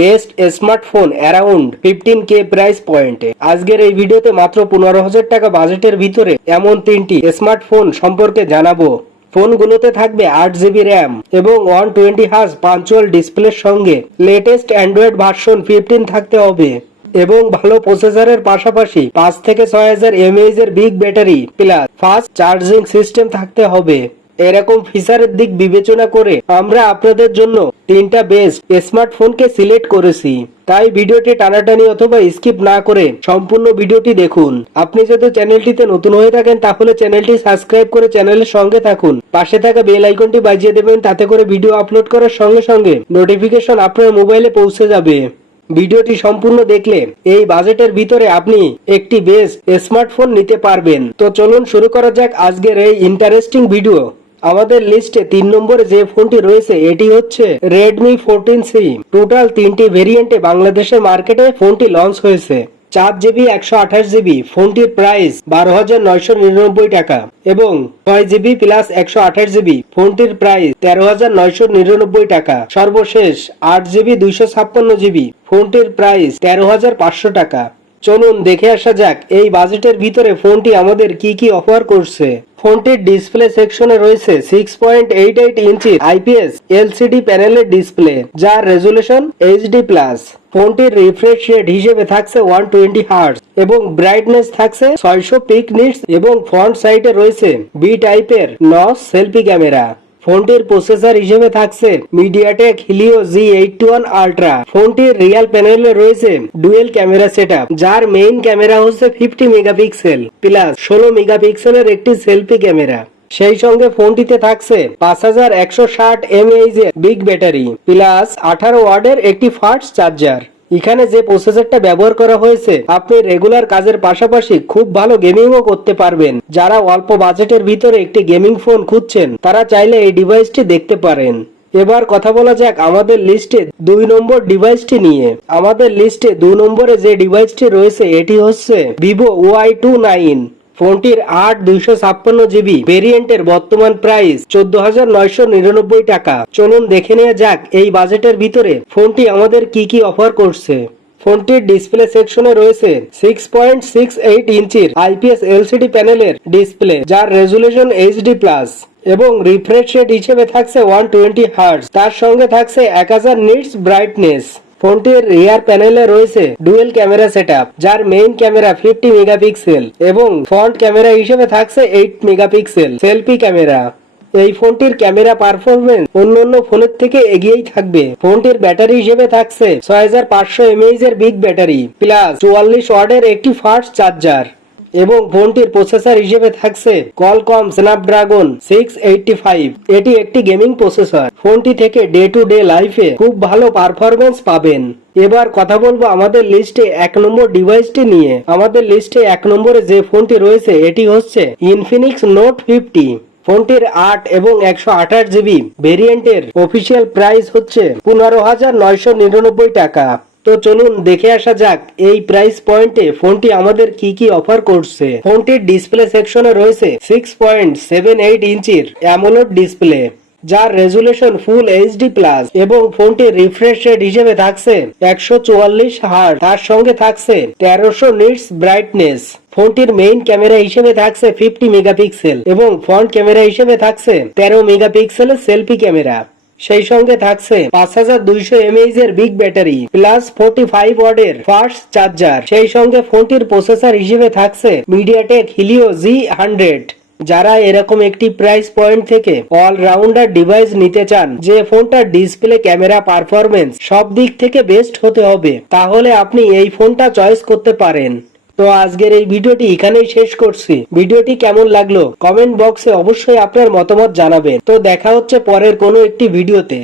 Best smartphone around 15K price পয়েন্টে। আজকের এই ভিডিওতে মাত্র 15,000 টাকা বাজেটের ভিতরে এমন তিনটি স্মার্টফোন সম্পর্কে জানাবো। ফোনগুলোতে থাকবে 8GB র্যাম এবং 120Hz পাঞ্চুয়াল ডিসপ্লের সঙ্গে লেটেস্ট অ্যান্ড্রয়েড ভার্সন 15 থাকতে হবে এবং ভালো প্রসেসরের পাশাপাশি 5 থেকে 6000 mAh এর big battery plus fast charging system থাকতে হবে। এরকম ফিচারের দিক বিবেচনা করে আমরা আপনাদের জন্য তিনটা বেস্ট স্মার্টফোনকে সিলেক্ট করেছি। তাই ভিডিওটি টানাটানি অথবা স্কিপ না করে সম্পূর্ণ ভিডিওটি দেখুন। আপনি যদি চ্যানেলটিতে নতুন হয়ে থাকেন তাহলে চ্যানেলটি সাবস্ক্রাইব করে চ্যানেলের সঙ্গে থাকুন। পাশে থাকা বেল আইকনটি বাজিয়ে দেবেন, তাতে করে ভিডিও আপলোড করার সঙ্গে সঙ্গে নোটিফিকেশন আপনার মোবাইলে পৌঁছে যাবে। ভিডিওটি সম্পূর্ণ দেখলে এই বাজেটের ভিতরে আপনি একটি বেস্ট স্মার্টফোন নিতে পারবেন। তো চলুন শুরু করা যাক আজকের এই ইন্টারেস্টিং ভিডিও। আমাদের লিস্টে 3 নম্বরে যে ফোনটি রয়েছে এটি হচ্ছে Redmi 14C। টোটাল 3টি ভেরিয়েন্টে বাংলাদেশের মার্কেটে ফোনটি লঞ্চ হয়েছে। 4GB 128GB ফোনটির প্রাইস 12,999 টাকা এবং 6GB প্লাস 128GB ফোনটির প্রাইস 13,999 টাকা। সর্বশেষ 8GB 256GB ফোনটির প্রাইস 13,500 টাকা। চলুন দেখে আসা যাক এই বাজেটের ভিতরে ফোনটি আমাদের কি কি অফার করছে। ফোনটির ডিসপ্লে সেকশনে রয়েছে 6.88 ইঞ্চির IPS LCD প্যানেলের ডিসপ্লে, যার রেজুলেশন HD+। ফোনটির রিফ্রেশ রেট হিসেবে থাকছে 120Hz এবং ব্রাইটনেস থাকছে 600 পিক নিটস এবং ফ্রন্ট সাইডে রয়েছে বি টাইপের নচ সেলফি ক্যামেরা। ফোনটির প্রসেসর হিসেবে থাকছে মিডিয়াটেক হিলিও G81 আল্ট্রা। ফোনটির রিয়াল প্যানেলে রয়েছে ডুয়েল ক্যামেরা সেটআপ, যার মেইন ক্যামেরা হচ্ছে 50 মেগাপিক্সেল প্লাস 16 মেগাপিক্সেলের একটি সেলফি ক্যামেরা। সেই সঙ্গে ফোনটিতে থাকছে 5160 mAh এর বিগ ব্যাটারি প্লাস 18 ওয়াটের একটি ফাস্ট চার্জার। এখানে যে প্রসেসরটা ব্যবহার করা হয়েছে আপনি রেগুলার কাজের পাশাপাশি খুব ভালো গেমিংও করতে পারবেন। যারা অল্প বাজেটের ভিতরে একটি গেমিং ফোন খুঁজছেন তারা চাইলে এই ডিভাইসটি দেখতে পারেন। এবার কথা বলা যাক আমাদের লিস্টে 2 নম্বর ডিভাইসটি নিয়ে। আমাদের লিস্টে 2 নম্বরে যে ডিভাইসটি রয়েছে এটি হচ্ছে Vivo Y29। ফোনটির 8/256GB ভেরিয়েন্টের বর্তমান প্রাইস 14,999 টাকা। চলুন দেখে নেওয়া যাক এই বাজেটের ভিতরে ফোনটি আমাদের কি কি অফার করছে। ফোনটির ডিসপ্লে সেকশনে রয়েছে 6.68 ইঞ্চির IPS LCD প্যানেলের ডিসপ্লে, যার রেজুলেশন HD+ এবং রিফ্রেশ রেট হিসেবে থাকছে 120Hz। তার সঙ্গে থাকছে 1000 নিটস ব্রাইটনেস। ফোনটির রিয়ার প্যানেলে রয়েছে ডুয়েল ক্যামেরা সেটআপ, যার মেইন ক্যামেরা 50 মেগাপিক্সেল এবং ফ্রন্ট ক্যামেরা হিসেবে থাকছে 8 মেগাপিক্সেল সেলফি ক্যামেরা। এই ফোনটির ক্যামেরা পারফরমেন্স অন্যান্য ফোনের থেকে এগিয়েই থাকবে। ফোনটির ব্যাটারি হিসেবে থাকছে 6500 mAh এর বিগ ব্যাটারি প্লাস 44 ওয়াটের একটি ফাস্ট চার্জার এবং ফোনটির প্রসেসর হিসেবে থাকছে Qualcomm Snapdragon 685। এটি একটি গেমিং প্রসেসর। ফোনটি থেকে ডে টু ডে লাইফে খুব ভালো পারফরমেন্স পাবেন। এবার কথা বলবো আমাদের লিস্টে 1 নম্বর ডিভাইসটি নিয়ে। আমাদের লিস্টে 1 নম্বরে যে ফোনটি রয়েছে এটি হচ্ছে Infinix Note 50। ফোনটির 8 এবং 128GB ভেরিয়েন্টের অফিসিয়াল প্রাইস হচ্ছে 15,999 টাকা। তো চলুন দেখে আসা যাক এই প্রাইস পয়েন্টে ফোনটি আমাদের কি কি অফার করছে। ফোনটির ডিসপ্লে সেকশনে রয়েছে 6.78 ইঞ্চির অ্যামোলেড ডিসপ্লে, যার রেজুলেশন ফুল HD+ এবং ফোনটির রিফ্রেশ রেট হিসেবে থাকছে 144Hz। তার সঙ্গে থাকছে 1300 নিটস ব্রাইটনেস। ফোনটির মেইন ক্যামেরা হিসেবে থাকছে 50 মেগাপিক্সেল এবং ফ্রন্ট ক্যামেরা হিসেবে থাকছে 13 মেগাপিক্সেলের সেলফি ক্যামেরা। সেই সঙ্গে থাকছে 5200 mAh এর বিগ ব্যাটারি প্লাস 45 ওয়াটের ফাস্ট চার্জার। সেই সঙ্গে ফোনটির প্রসেসর হিসেবে থাকছে মিডিয়াটেক হিলিও G100। যারা এরকম একটি প্রাইস পয়েন্ট থেকে অলরাউন্ডার ডিভাইস নিতে চান, যে ফোনটার ডিসপ্লে, ক্যামেরা, পারফরমেন্স সব দিক থেকে বেস্ট হতে হবে, তাহলে আপনি এই ফোনটা চয়েস করতে পারেন। তো আজকের এই ভিডিওটি এখানেই শেষ করছি। ভিডিওটি কেমন লাগলো কমেন্ট বক্সে অবশ্যই আপনার মতামত জানাবেন। তো দেখা হচ্ছে পরের কোনো একটি ভিডিওতে।